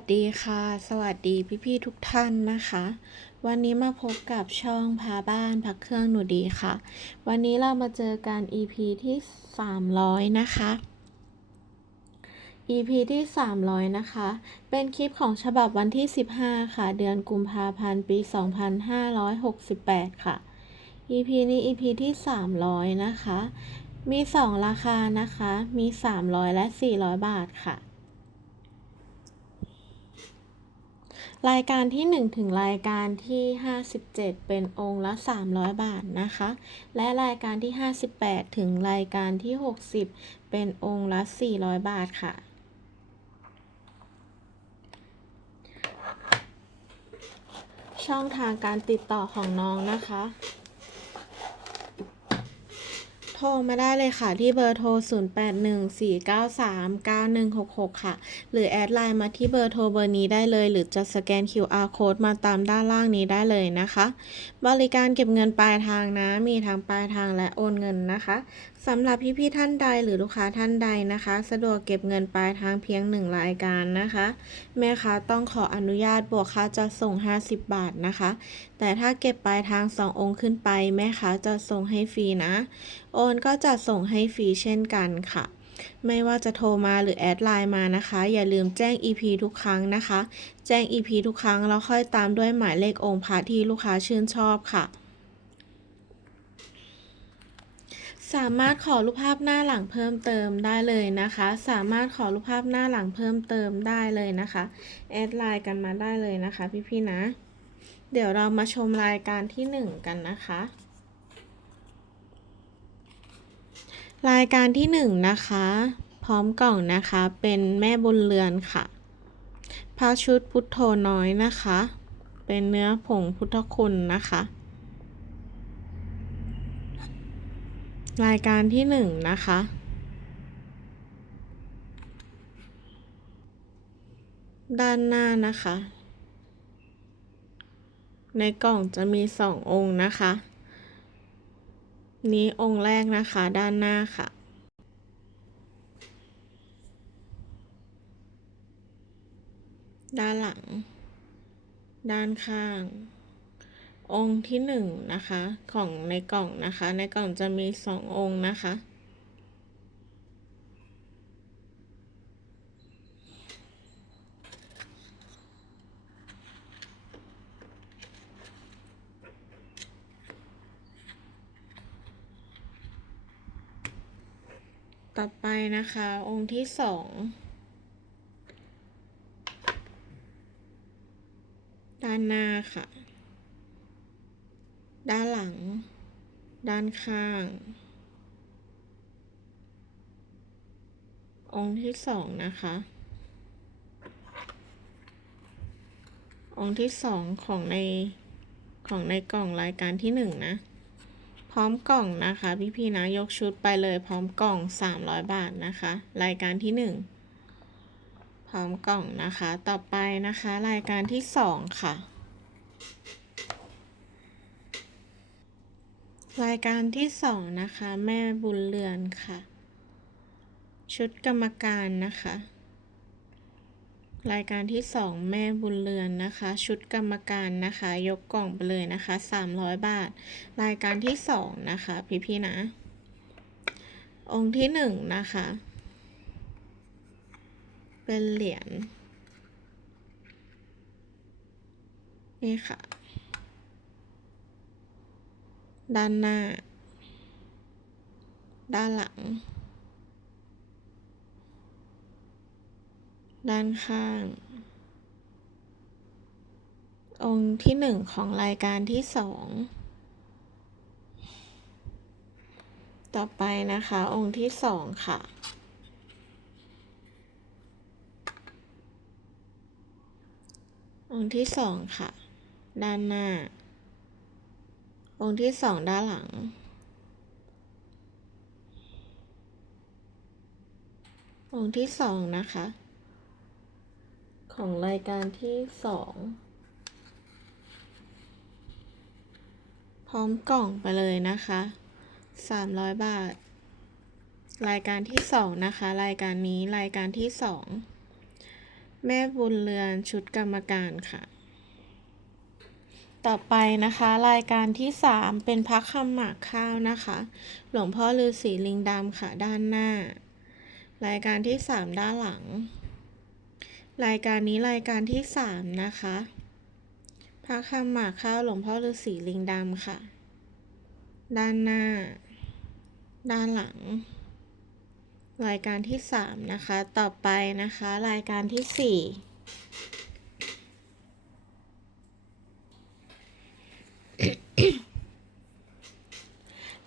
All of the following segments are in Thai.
สดีค่ะ สวัสดีพี่ๆทุกท่านนะคะ วันนี้มาพบกับช่องพาบ้านพักเครื่องหนูดีค่ะ วันนี้เรามาเจอกัน EP ที่ 300 นะคะ EP ที่ 300 นะคะ เป็นคลิปของฉบับวันที่ 15 ค่ะ เดือนกุมภาพันธ์ปี 2568 ค่ะ EP นี้ EP ที่ 300 นะคะ มี 2 ราคานะคะ มี 300 และ 400 บาทค่ะ รายการที่ 1 ถึงรายการที่ 57 เป็นองค์ละ 300 บาทนะคะ และรายการที่ 58 ถึงรายการที่ 60 เป็นองค์ละ 400 บาทค่ะ ช่องทางการติดต่อของน้องนะคะ ทรมาได้เลยค่ะ ที่เบอร์โทร 0814939166 ค่ะ หรือแอดไลน์มาที่เบอร์โทรเบอร์นี้ได้เลย หรือจะสแกน QR code มาตามด้านล่างนี้ได้เลยนะคะ บริการเก็บเงินปลายทางนะ มีทั้งปลายทางและโอนเงินนะคะสำหรับพี่ๆท่านใดหรือลูกค้าท่านใดนะคะ สะดวกเก็บเงินปลายทางเพียงหนึ่งรายการนะคะ แม่ค้าต้องขออนุญาตบวกค่าจะส่ง 50 บาทนะคะ แต่ถ้าเก็บปลายทาง 2 องค์ขึ้นไป แม่ค้าจะส่งให้ฟรีนะ โอนก็จะส่งให้ฟรีเช่นกันค่ะ ไม่ว่าจะโทรมาหรือแอดไลน์มานะคะ อย่าลืมแจ้ง EP ทุกครั้งนะคะ แจ้ง EP ทุกครั้งแล้วค่อยตามด้วยหมายเลของค์พระที่ลูกค้าชื่นชอบค่ะ สามารถขอรูปภาพหน้าหลังเพิ่มเติมได้เลยนะคะ สามารถขอรูปภาพหน้าหลังเพิ่มเติมได้เลยนะคะแอดไลน์กันมาได้เลยนะคะพี่ๆนะ เดี๋ยวเรามาชมรายการที่หนึ่งกันนะคะ รายการที่หนึ่งนะคะ พร้อมกล่องนะคะเป็นแม่บุญเรือนค่ะพระชุดพุทโธน้อยนะคะ เป็นเนื้อผงพุทธคุณนะคะ รายการที่หนึ่งนะคะ ด้านหน้านะคะ ในกล่องจะมีสององค์นะคะ นี้องค์แรกนะคะด้านหน้าค่ะด้านหลัง ด้านข้าง องค์ที่หนึ่งนะคะของในกล่องนะคะ ในกล่องจะมีสององค์นะคะ ต่อไปนะคะ องค์ที่สองด้านหน้าค่ะ ด้านหลัง ด้านข้าง องค์ที่สองนะคะ องค์ที่สองของในของในกล่องรายการที่หนึ่งนะ พร้อมกล่องนะคะ พี่ๆนะยกชุดไปเลยพร้อมกล่อง300บาทนะคะ รายการที่หนึ่งพร้อมกล่องนะคะ ต่อไปนะคะ รายการที่สองค่ะ รายการที่สองนะคะ แม่บุญเรือนค่ะ ชุดกรรมการนะคะ รายการที่สองแม่บุญเรือนนะคะ ชุดกรรมการนะคะ ยกกล่องไปเลยนะคะ300บาท รายการที่สองนะคะ พี่ๆนะ องค์ที่หนึ่งนะคะ เป็นเหรียญนี่ค่ะ ด้านหน้า ด้านหลัง ด้านข้าง องค์ที่หนึ่งของรายการที่สอง ต่อไปนะคะ องค์ที่สองค่ะองค์ที่สองค่ะ ด้านหน้า องค์ที่สองด้านหลัง องค์ที่สองนะคะ ของรายการที่สองพร้อมกล่องไปเลยนะคะสามร้อยบาท รายการที่สองนะคะ รายการนี้รายการที่สองแม่บุญเรือนชุดกรรมการค่ะ ต่อไปนะคะรายการที่สามเป็นพักคำหมากข้าวนะคะ หลวงพ่อฤาษีลิงดำค่ะด้านหน้า รายการที่สามด้านหลัง รายการนี้รายการที่สามนะคะพักคำหมากข้าวหลวงพ่อฤาษีลิงดำค่ะ ด้านหน้า ด้านหลัง รายการที่สามนะคะ ต่อไปนะคะ รายการที่สี่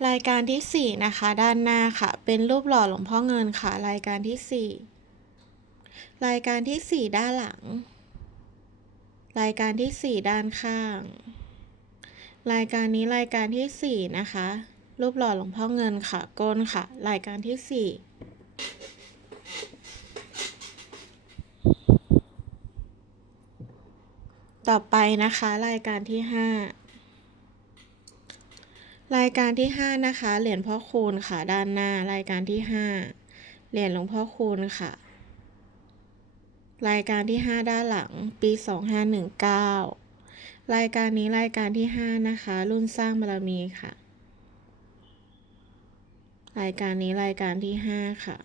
รายการที่สี่นะคะ ด้านหน้าค่ะ เป็นรูปหล่อหลวงพ่อเงินค่ะ รายการที่สี่รายการที่สี่ด้านหลัง รายการที่สี่ด้านข้าง รายการนี้รายการที่สี่นะคะ รูปหล่อหลวงพ่อเงินค่ะก้นค่ะ รายการที่สี่ต่อไปนะคะ รายการที่ห้า รายการที่ 5 นะคะ เหรียญพ่อคูณค่ะ ด้านหน้า รายการที่ 5 เหรียญหลวงพ่อคูณค่ะ รายการที่ 5 ด้านหลัง ปี 2519 รายการนี้รายการที่ 5 นะคะ รุ่นสร้างบารมีค่ะ รายการนี้รายการที่ 5 ค่ะ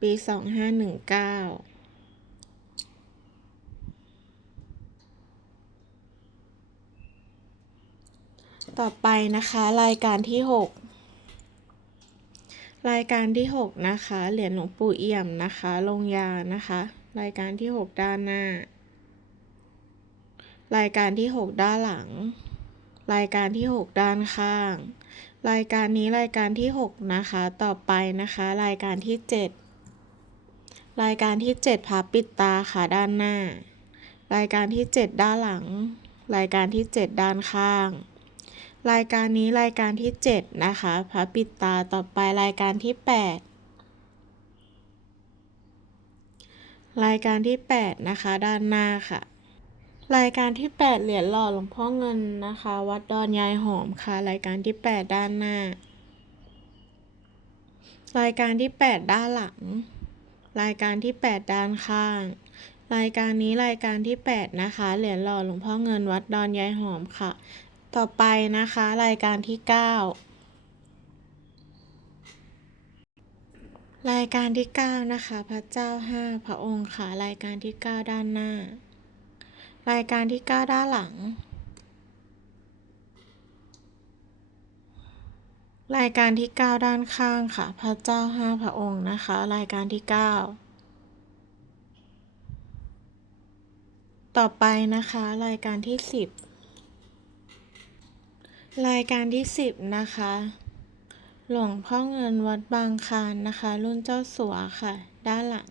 ปี 2519 ต่อไปนะคะรายการที่หกรายการที่หกนะคะ เหรียญหลวงปู่เอี่ยมนะคะลงยานะคะ รายการที่หกด้านหน้า รายการที่หกด้านหลัง รายการที่หกด้านข้าง รายการนี้รายการที่หกนะคะ ต่อไปนะคะ รายการที่เจ็ดรายการที่เจ็ดพับปิดตาค่ะด้านหน้า รายการที่เจ็ดด้านหลัง รายการที่เจ็ดด้านข้าง รายการนี้รายการที่เจ็ดนะคะพับปิดตาต่อไปรายการที่แปดรายการที่แปดนะคะ ด้านหน้าค่ะ รายการที่แปดเหรียญหล่อหลวงพ่อเงินนะคะ วัดดอนยายหอมค่ะ รายการที่แปดด้านหน้า รายการที่แปดด้านหลัง รายการที่แปดด้านข้าง รายการนี้รายการที่แปดนะคะ เหรียญหล่อหลวงพ่อเงินวัดดอนยายหอมค่ะ ต่อไปนะคะ รายการที่เก้ารายการที่เก้านะคะ พระเจ้าห้าพระองค์ค่ะ รายการที่เก้าด้านหน้า รายการที่เก้าด้านหลัง รายการที่เก้าด้านข้างค่ะ พระเจ้าห้าพระองค์นะคะ รายการที่เก้าต่อไปนะคะ รายการที่สิบ รายการที่สิบนะคะ หลวงพ่อเงินวัดบางคานนะคะ รุ่นเจ้าสัวค่ะ ด้านหลัง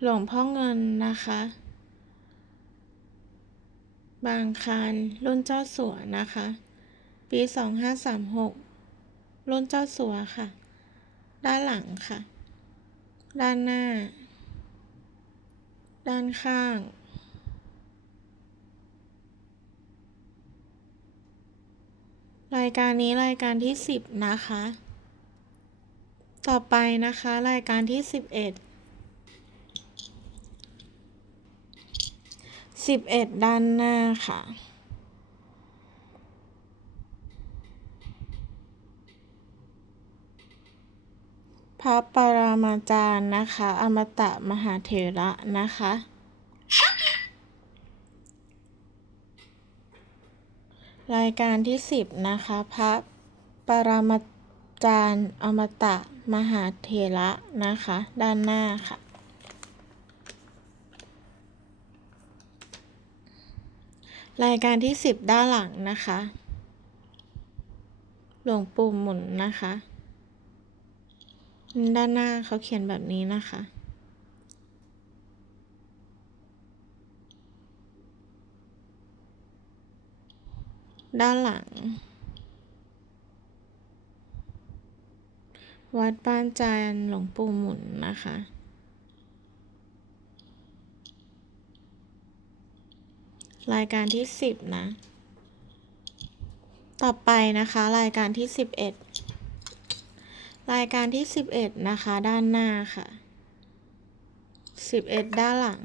หลวงพ่อเงินนะคะ บางคานรุ่นเจ้าสัวนะคะ ปีสองห้าสามหกรุ่นเจ้าสัวค่ะ ด้านหลังค่ะ ด้านหน้า ด้านข้าง รายการนี้รายการที่สิบนะคะ ต่อไปนะคะ รายการที่สิบเอ็ดสิบเอ็ดด้านหน้าค่ะ พระปรามาจารย์นะคะ อมตะมหาเถระนะคะ รายการที่สิบนะคะ พระปรมาจารย์อมตะมหาเถระนะคะ ด้านหน้าค่ะ รายการที่สิบด้านหลังนะคะ หลวงปู่หมุนนะคะ ด้านหน้าเขาเขียนแบบนี้นะคะ ด้านหลัง วัดบ้านจานหลวงปู่หมุนนะคะ รายการที่สิบนะ ต่อไปนะคะ รายการที่สิบเอ็ดรายการที่ 11 นะคะ ด้านหน้าค่ะ 11 ด้านหลัง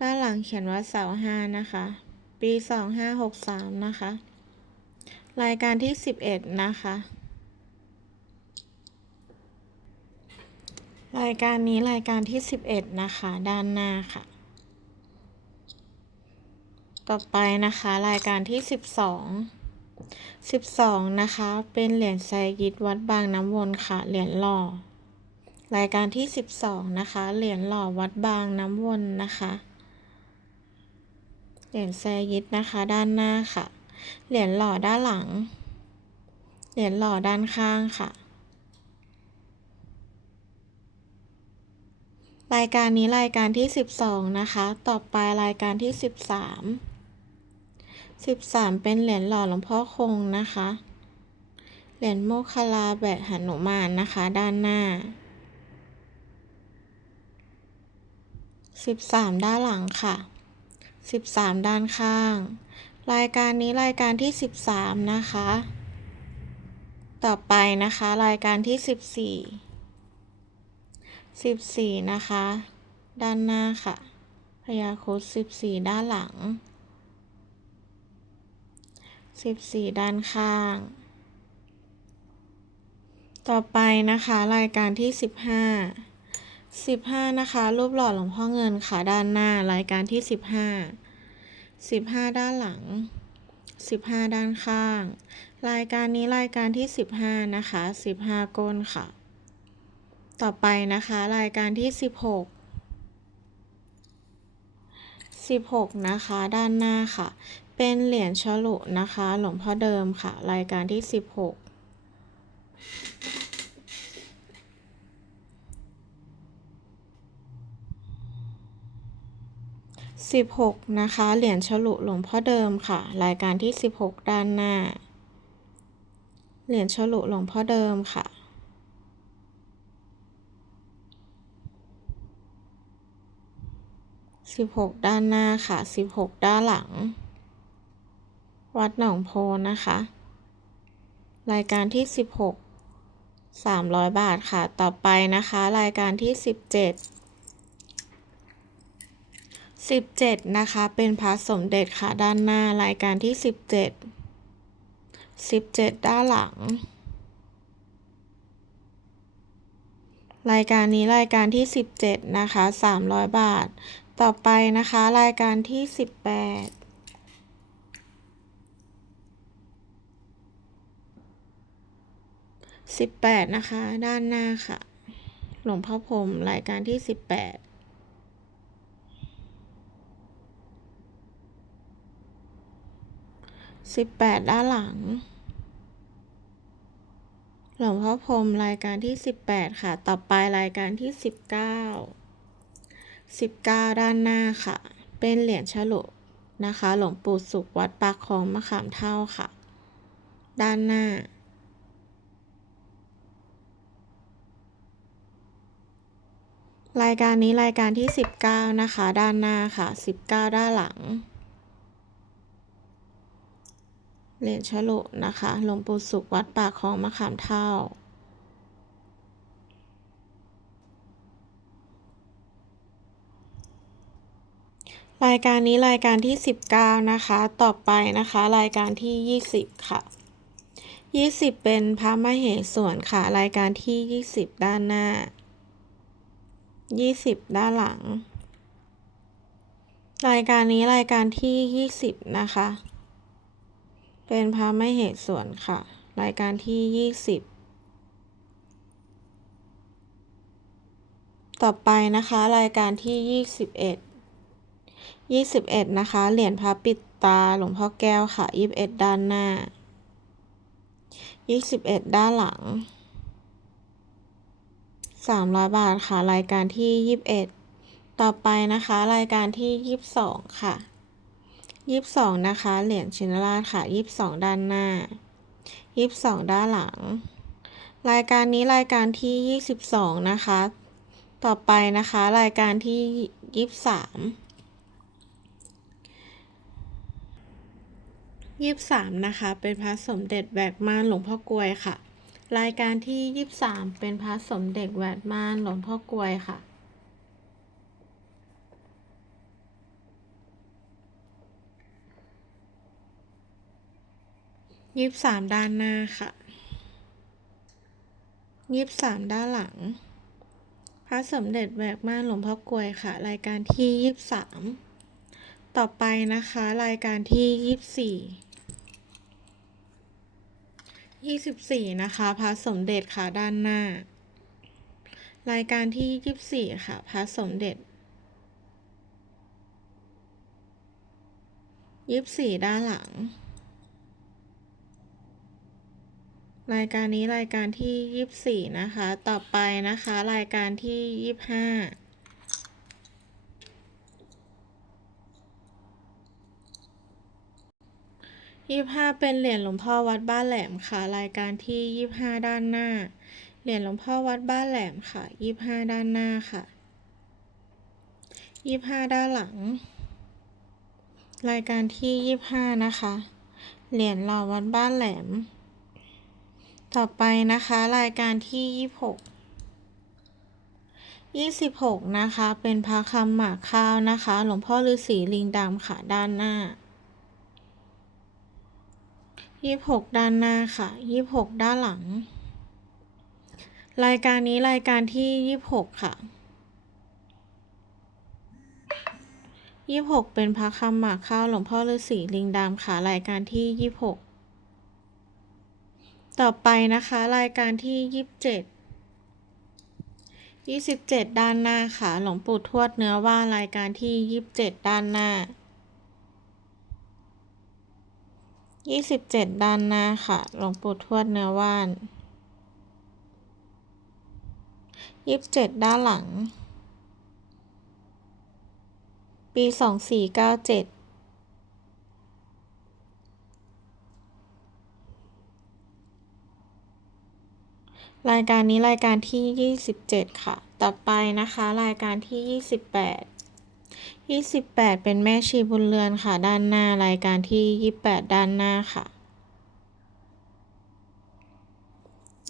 ด้านหลังเขียนว่าเสาห้านะคะ ปี 2563 นะคะ รายการที่ 11 นะคะ รายการนี้รายการที่ 11 นะคะ ด้านหน้าค่ะ ต่อไปนะคะ รายการที่ 12 12 นะคะ เป็นเหรียญไซยิดวัดบางน้ำวนค่ะ เหรียญหล่อ รายการที่ 12 นะคะ เหรียญหล่อวัดบางน้ำวนนะคะ เหรียญแซยิดนะคะ ด้านหน้าค่ะ เหรียญหล่อด้านหลัง เหรียญหล่อด้านข้างค่ะ รายการนี้รายการที่ 12 นะคะ ต่อไปรายการที่ 13 13 เป็นเหรียญหล่อหลวงพ่อคงนะคะ เหรียญโมคคลาแบะหนุมานนะคะ ด้านหน้า 13 ด้านหลังค่ะ 13 ด้านข้าง รายการนี้รายการที่ 13 นะคะ ต่อไปนะคะรายการที่ 14 14 นะคะ ด้านหน้าค่ะ พยาครุฑ14 ด้านหลัง 14 ด้านข้าง ต่อไปนะคะรายการที่ 15 15 นะคะ รูปหล่อหลวงพ่อเงินค่ะด้านหน้ารายการที่ 15 15 ด้านหลัง 15 ด้านข้าง รายการนี้รายการที่ 15 นะคะ 15 ก้นค่ะ ต่อไปนะคะรายการที่ 16 16 นะคะ ด้านหน้าค่ะ เป็นเหรียญฉลุนะคะ หลวงพ่อเดิมค่ะ รายการที่ 16 16 นะคะ เหรียญฉลุหลวงพ่อเดิมค่ะ รายการที่ 16 ด้านหน้า เหรียญฉลุหลวงพ่อเดิมค่ะ 16 ด้านหน้าค่ะ 16 ด้านหลัง วัดหนองโพนะคะ รายการที่ 16 300 บาทค่ะ ต่อไปนะคะ รายการที่ 17 17 นะคะ เป็นพระสมเด็จค่ะ ด้านหน้ารายการที่ 17 17 ด้านหลัง รายการนี้รายการที่ 17 นะคะ 300 บาท ต่อไปนะคะ รายการที่ 18 18นะคะ ด้านหน้าค่ะ หลวงพ่อพรมรายการที่18 18ด้านหลัง หลวงพ่อพรมรายการที่18ค่ะ ต่อไปรายการที่19 19ด้านหน้าค่ะ เป็นเหรียญฉลุนะคะ หลวงปู่สุขวัดปากคลองมะขามเท่าค่ะ ด้านหน้ารายการนี้รายการที่ 19 นะคะ ด้านหน้าค่ะ 19 ด้านหลัง เหรียญฉลุนะคะหลวงปู่สุขวัดป่าคลองมะขามเท่า รายการนี้รายการที่ 19 นะคะ ต่อไปนะคะ รายการที่ 20 ค่ะ 20 เป็นพระมเหสวนค่ะ รายการที่ 20 ด้านหน้า 20 ด้านหลัง รายการนี้รายการที่ 20 นะคะ เป็นพระมเหตุส่วนค่ะ รายการที่ 20 ต่อไปนะคะ รายการที่ 21 21 นะคะ เหรียญพระปิดตาหลวงพ่อแก้วค่ะ 21 ด้านหน้า 21 ด้านหลัง 300 บาทค่ะ รายการที่ 21 ต่อไปนะคะ รายการที่ 22 ค่ะ 22นะคะ เหรียญชินราชค่ะ22ด้านหน้า22ด้านหลัง รายการนี้รายการที่22นะคะ ต่อไปนะคะ รายการที่23ยี่สิบสามนะคะ เป็นพระสมเด็จแหวกม่านหลวงพ่อกลวยค่ะ รายการที่ยี่สิบสามเป็นพระสมเด็จแหวกม่านหลวงพ่อกลวยค่ะ ยี่สิบสามด้านหน้าค่ะยี่สิบสามด้านหลัง พระสมเด็จแหวกม่านหลวงพ่อกลวยค่ะ รายการที่ยี่สิบสามต่อไปนะคะ รายการที่ยี่สิบสี่ยี่สิบสี่นะคะพระสมเด็จค่ะด้านหน้า รายการที่ยี่สิบสี่ค่ะพระสมเด็จยี่สิบสี่ด้านหลัง รายการนี้รายการที่ยี่สิบสี่นะคะ ต่อไปนะคะ รายการที่ยี่สิบห้ายี่ห้าเป็นเหรียญหลวงพ่อวัดบ้านแหลมค่ะ รายการที่ยี่ห้าด้านหน้า เหรียญหลวงพ่อวัดบ้านแหลมค่ะยี่ห้าด้านหน้าค่ะยี่ห้าด้านหลัง รายการที่ยี่ห้านะคะ เหรียญหล่อวัดบ้านแหลม ต่อไปนะคะรายการที่ยี่หกยี่สิบหกนะคะ เป็นพระคำหมากข้าวนะคะ หลวงพ่อฤาษีลิงดำค่ะด้านหน้ายี่สิบหกด้านหน้าค่ะยี่สิบหกด้านหลัง รายการนี้รายการที่ยี่สิบหกค่ะยี่สิบหกเป็นพระคำหมากข้าวหลวงพ่อฤาษีลิงดำค่ะรายการที่ยี่สิบหก ต่อไปนะคะรายการที่ยี่สิบเจ็ดยี่สิบเจ็ดด้านหน้าค่ะหลวงปู่ทวดเนื้อว่ารายการที่ยี่สิบเจ็ดด้านหน้ายี่สิบเจ็ดด้านหน้าค่ะหลวงปู่ทวดเนื้อว่านยี่สิบเจ็ดด้านหลัง ปีสองสี่เก้าเจ็ด รายการนี้รายการที่ยี่สิบเจ็ดค่ะ ต่อไปนะคะ รายการที่ยี่สิบแปดยี่สิบแปดเป็นแม่ชีบุญเรือนค่ะ ด้านหน้ารายการที่ยี่แปดด้านหน้าค่ะ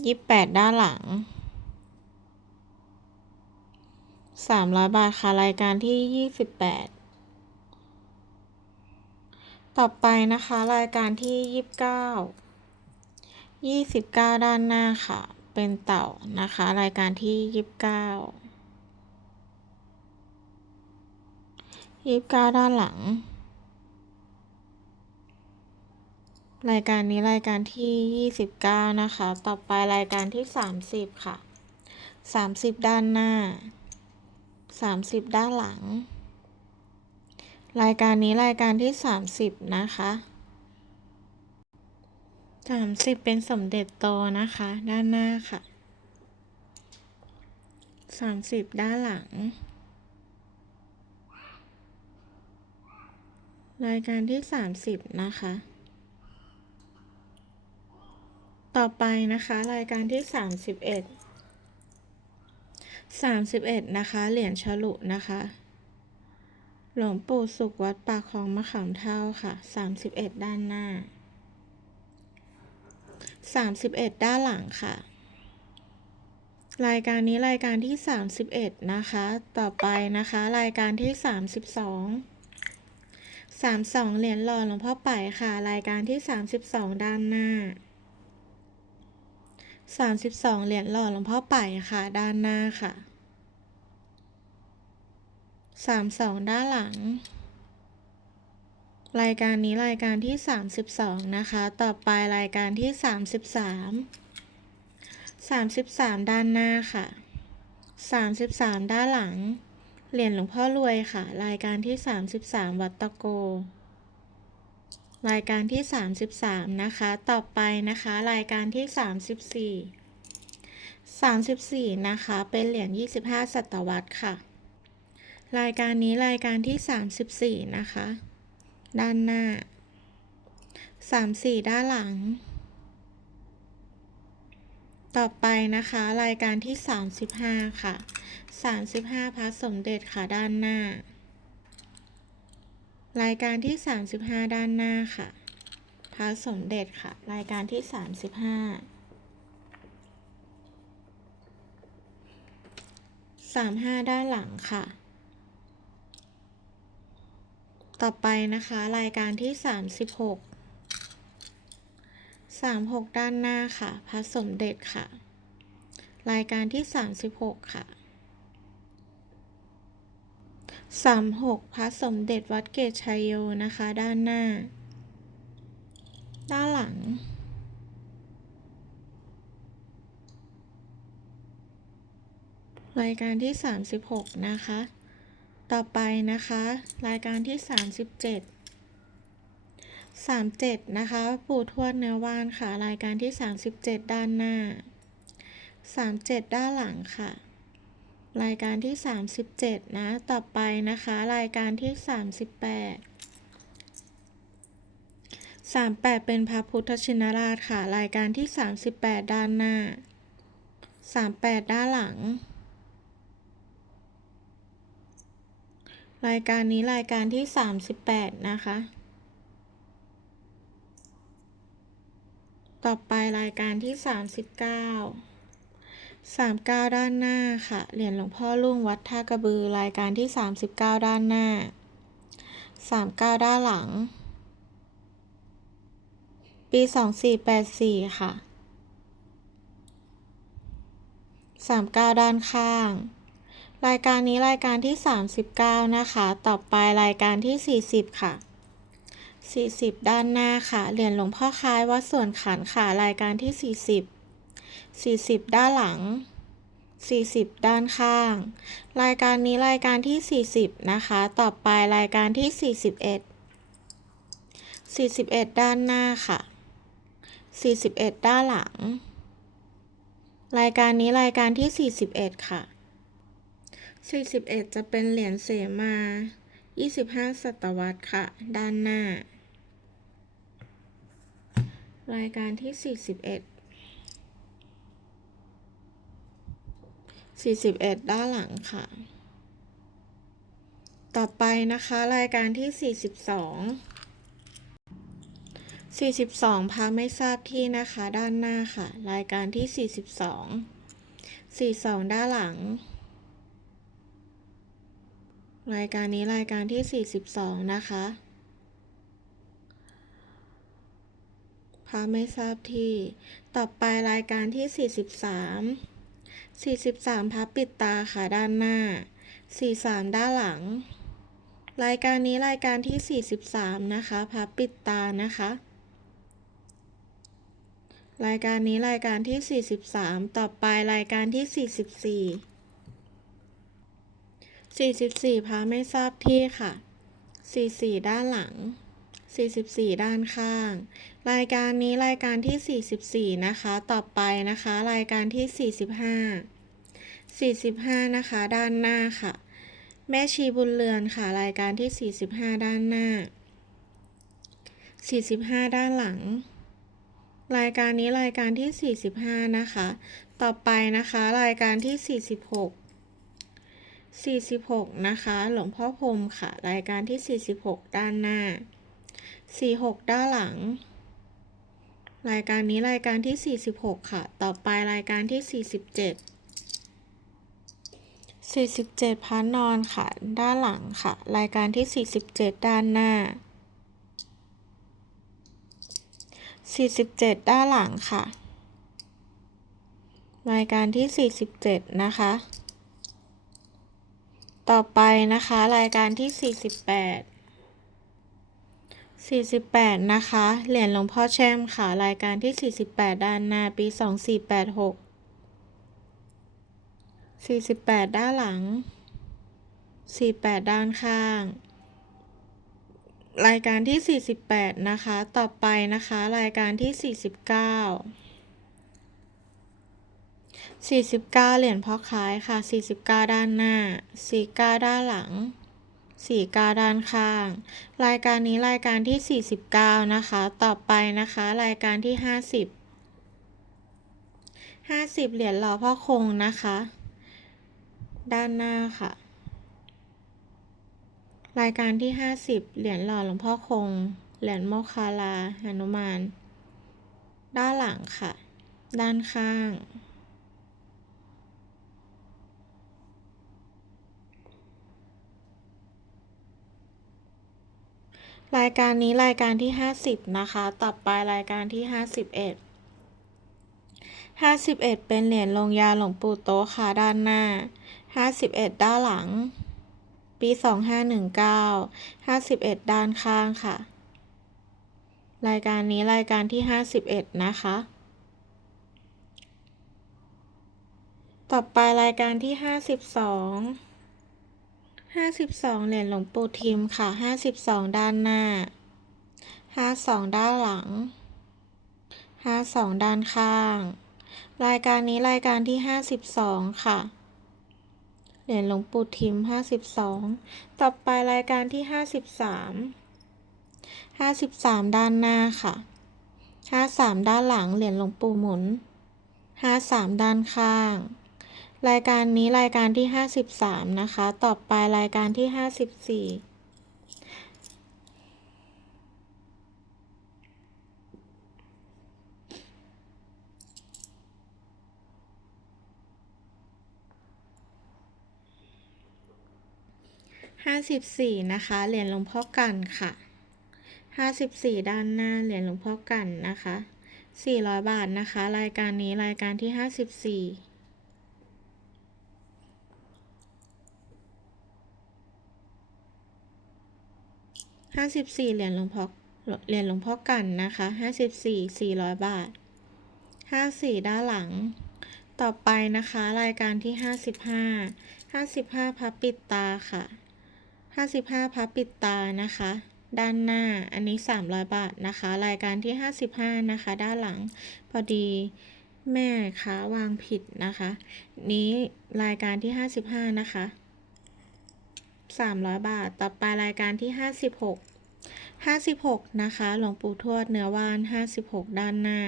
ยี่แปดด้านหลังสามร้อยบาทค่ะ รายการที่ยี่สิบแปดต่อไปนะคะ รายการที่ยี่สิบเก้ายี่สิบเก้าด้านหน้าค่ะ เป็นเต่านะคะ รายการที่ยี่สิบเก้ายี่สิบเก้าด้านหลัง รายการนี้รายการที่ยี่สิบเก้านะคะ ต่อไปรายการที่สามสิบค่ะสามสิบด้านหน้าสามสิบด้านหลัง รายการนี้รายการที่สามสิบนะคะ สามสิบเป็นสมเด็จโตนะคะ ด้านหน้าค่ะสามสิบด้านหลัง รายการที่สามสิบนะคะ ต่อไปนะคะ รายการที่สามสิบเอ็ดสามสิบเอ็ดนะคะ เหรียญฉลุนะคะ หลวงปู่สุขวัดปากคลองมะขามเท่าค่ะสามสิบเอ็ดด้านหน้า สามสิบเอ็ดด้านหลังค่ะ รายการนี้รายการที่สามสิบเอ็ดนะคะ ต่อไปนะคะ รายการที่สามสิบสองสามสองเหรียญหล่อหลวงพ่อไปค่ะ รายการที่สามสิบสองด้านหน้าสามสิบสองเหรียญหล่อหลวงพ่อไปค่ะ ด้านหน้าค่ะสามสองด้านหลัง รายการนี้รายการที่สามสิบสองนะคะ ต่อไปรายการที่สามสิบสามสามสิบสามด้านหน้าค่ะสามสิบสามด้านหลัง เหรียญหลวงพ่อรวยค่ะ รายการที่สามสิบสามวัดตะโก รายการที่สามสิบสามนะคะ ต่อไปนะคะ รายการที่สามสิบสี่สามสิบสี่นะคะ เป็นเหรียญยี่สิบห้าศตวรรษค่ะ รายการนี้รายการที่สามสิบสี่นะคะ ด้านหน้าสามสี่ด้านหลัง ต่อไปนะคะ รายการที่สามสิบห้าค่ะสามสิบห้าพระสมเด็จค่ะด้านหน้า รายการที่สามสิบห้าด้านหน้าค่ะพระสมเด็จค่ะ รายการที่สามสิบห้าสามห้าด้านหลังค่ะ ต่อไปนะคะ รายการที่สามสิบหกสามหกด้านหน้าค่ะพระสมเด็จค่ะ รายการที่สามสิบหกค่ะสามหกพระสมเด็จวัดเกตชัยโยนะคะ ด้านหน้า ด้านหลังรายการที่ 36 นะคะ ต่อไปนะคะ รายการที่ 37 37 นะคะปู่ทวดเนื้อว่านค่ะ รายการที่ 37 ด้านหน้า 37 ด้านหลังค่ะ รายการที่ 37 นะ ต่อไปนะคะ รายการที่ 38 38 เป็นพระพุทธชินราชค่ะ รายการที่ 38 ด้านหน้า 38 ด้านหลัง รายการนี้รายการที่ 38 นะคะ ต่อไปรายการที่ 39 39 ด้านหน้าค่ะ เหรียญหลวงพ่อรุ่งวัดท่ากระบือ รายการที่ 39 ด้านหน้า 39 ด้านหลัง ปี 2484 ค่ะ 39 ด้านข้าง รายการนี้รายการที่ 39 นะคะ ต่อไปรายการที่ 40 ค่ะ 40 ด้านหน้าค่ะ เหรียญหลวงพ่อคล้ายวัดส่วนขันค่ะ รายการที่ 40 40 ด้านหลัง 40 ด้านข้าง รายการนี้รายการที่ 40 นะคะ ต่อไปรายการที่ 41 41 ด้านหน้าค่ะ 41 ด้านหลัง รายการนี้รายการที่ 41 ค่ะ 41 จะเป็นเหรียญเสมา 25 ศตวรรษค่ะ ด้านหน้า รายการที่ 41 41 ด้านหลังค่ะ ต่อไปนะคะรายการที่ 42 42พาไม่ทราบที่นะคะด้านหน้าค่ะ รายการที่ 42 42 ด้านหลัง รายการนี้รายการที่ 42 นะคะพาไม่ทราบที่ ต่อไปรายการที่ 43 43พับปิดตาค่ะด้านหน้า 43 ด้านหลัง รายการนี้รายการที่ 43 นะคะพับปิดตานะคะ รายการนี้รายการที่ 43 ต่อไปรายการที่ 44 44พาไม่ทราบที่ค่ะ 44 ด้านหลัง 44 ด้านข้าง รายการนี้รายการที่ 44 นะคะ ต่อไปนะคะ รายการที่ 45 45 นะคะ ด้านหน้าค่ะ แม่ชีบุญเรือนค่ะ รายการที่ 45 ด้านหน้า 45 ด้านหลัง รายการนี้รายการที่ 45 นะคะ ต่อไปนะคะ รายการที่ 46 46 นะคะ หลวงพ่อพรมค่ะ รายการที่ 46 ด้านหน้า 46 ด้านหลัง รายการนี้รายการที่ 46 ค่ะ ต่อไปรายการที่ 47 47พันนอนค่ะ ด้านหลังค่ะ รายการที่ 47 ด้านหน้า 47 ด้านหลังค่ะ รายการที่ 47 นะคะ ต่อไปนะคะรายการที่ 48 48 นะคะ เหรียญหลวงพ่อแช่มค่ะ รายการที่ 48 ด้านหน้าปี 2486 48 ด้านหลัง 48 ด้านข้าง รายการที่ 48 นะคะ ต่อไปนะคะ รายการที่ 49 49 เหรียญพ่อค้ายค่ะ 49 ด้านหน้า 49 ด้านหลัง 49 ด้านข้าง รายการนี้รายการที่ 49 นะคะ ต่อไปนะคะ รายการที่ 50 50 เหรียญหล่อพ่อคงนะคะ ด้านหน้าค่ะ รายการที่ 50 เหรียญหล่อหลวงพ่อคง เหรียญโมคคาลาหนุมาน ด้านหลังค่ะ ด้านข้าง รายการนี้รายการที่ 50 นะคะ ต่อไปรายการที่ 51 51 เป็นเหรียญลงยาหลวงปู่โตะค่ะด้านหน้า 51 ด้านหลัง ปี 2519 51 ด้านข้างค่ะ รายการนี้รายการที่ 51 นะคะ ต่อไปรายการที่ 52 52เหรียญหลวงปู่ทิมค่ะ52ด้านหน้า52ด้านหลัง52ด้านข้าง รายการนี้รายการที่52ค่ะ เหรียญหลวงปู่ทิม52ต่อไปรายการที่53 53ด้านหน้าค่ะ53ด้านหลังเหรียญหลวงปู่หมุน53ด้านข้าง รายการนี้รายการที่53นะคะ ต่อไปรายการที่54 54นะคะ เหรียญหลวงพ่อกันค่ะ54ด้านหน้าเหรียญหลวงพ่อกันนะคะ400บาทนะคะ รายการนี้รายการที่54 54 เหรียญหลวงพ่อเหรียญหลวงพ่อกันนะคะ 54 400 บาท 54 ด้านหลัง ต่อไปนะคะ รายการที่ 55 55พับปิดตาค่ะ 55พับปิดตานะคะ ด้านหน้าอันนี้ 300 บาทนะคะ รายการที่ 55 นะคะ ด้านหลัง พอดีแม่ค้าวางผิดนะคะ นี้รายการที่ 55 นะคะ 300 บาท ต่อไปรายการที่ 56 56 นะคะ หลวงปู่ทวดเนื้อว่าน 56 ด้านหน้า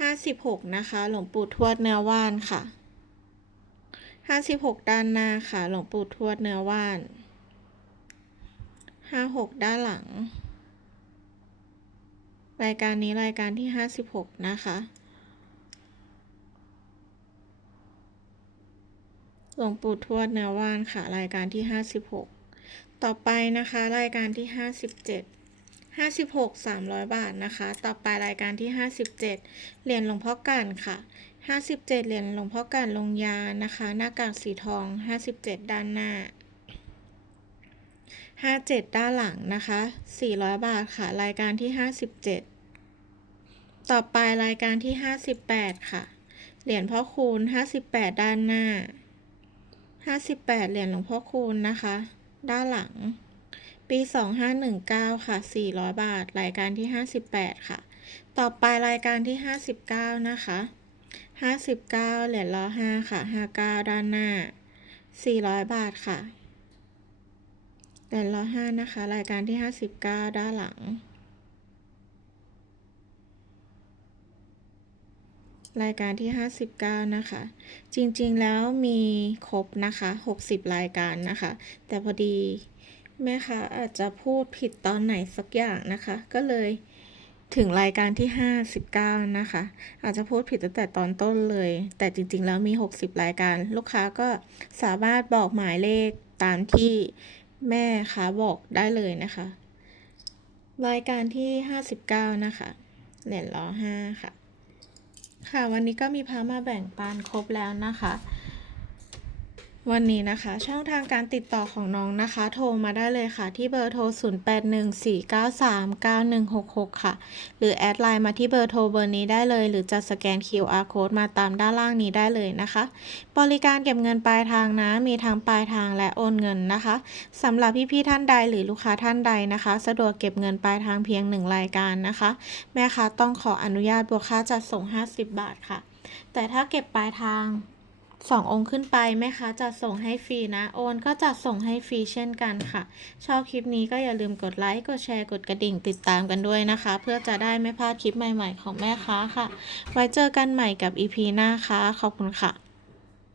56 นะคะ หลวงปู่ทวดเนื้อว่านค่ะ 56 ด้านหน้าค่ะ หลวงปู่ทวดเนื้อว่าน 56 ด้านหลัง รายการนี้รายการที่ 56 นะคะ หลวงปู่ทวดเนื้อว่านค่ะ รายการที่ 56 ต่อไปนะคะ รายการที่ 57 56 300 บาทนะคะ ต่อไปรายการที่ 57 เหรียญหลวงพ่อกันค่ะ 57 เหรียญหลวงพ่อกันลงยานะคะ หน้ากากสีทอง 57 ด้านหน้า 57 ด้านหลังนะคะ 400 บาทค่ะ รายการที่ 57 ต่อไปรายการที่ 58 ค่ะ เหรียญพ่อคูณ 58 ด้านหน้า 58 เหรียญหลวงพ่อคูณนะคะ ด้านหลัง ปี 2519 ค่ะ 400 บาท รายการที่ 58 ค่ะ ต่อไปรายการที่ 59 นะคะ 59 เหรียญล้อ5ค่ะ 59 ด้านหน้า 400 บาทค่ะเหรียญล้อ5นะคะ รายการที่ 59 ด้านหลัง รายการที่ 59 นะคะ จริงๆแล้วมีครบนะคะ 60 รายการนะคะ แต่พอดีแม่ค้าอาจจะพูดผิดตอนไหนสักอย่างนะคะ ก็เลยถึงรายการที่ 59 นะคะ อาจจะพูดผิดตั้งแต่ตอนต้นเลย แต่จริงๆ แล้วมี 60 รายการ ลูกค้าก็สามารถบอกหมายเลขตามที่แม่ค้าบอกได้เลยนะคะ รายการที่ 59 นะคะ เหรียญล้อ5ค่ะ ค่ะวันนี้ก็มีพามาแบ่งปันครบแล้วนะคะ วันนี้นะคะ ช่องทางการติดต่อของน้องนะคะ โทรมาได้เลยค่ะ ที่เบอร์โทร 0814939166 ค่ะ หรือแอดไลน์มาที่เบอร์โทรเบอร์นี้ได้เลย หรือจะสแกน QR code มาตามด้านล่างนี้ได้เลยนะคะ บริการเก็บเงินปลายทางนะ มีทั้งปลายทางและโอนเงินนะคะสำหรับพี่ๆท่านใดหรือลูกค้าท่านใดนะคะ สะดวกเก็บเงินปลายทางเพียงหนึ่งรายการนะคะ แม่ค้าต้องขออนุญาตบวกค่าจัดส่ง 50 บาทค่ะ แต่ถ้าเก็บปลายทาง สององค์ขึ้นไปไหมคะจะส่งให้ฟรีนะ โอนก็จะส่งให้ฟรีเช่นกันค่ะ ชอบคลิปนี้ก็อย่าลืมกดไลค์ กดแชร์ กดกระดิ่งติดตามกันด้วยนะคะ เพื่อจะได้ไม่พลาดคลิปใหม่ๆของแม่ค้าค่ะ ไว้เจอกันใหม่กับ EP หน้าค่ะ ขอบคุณค่ะ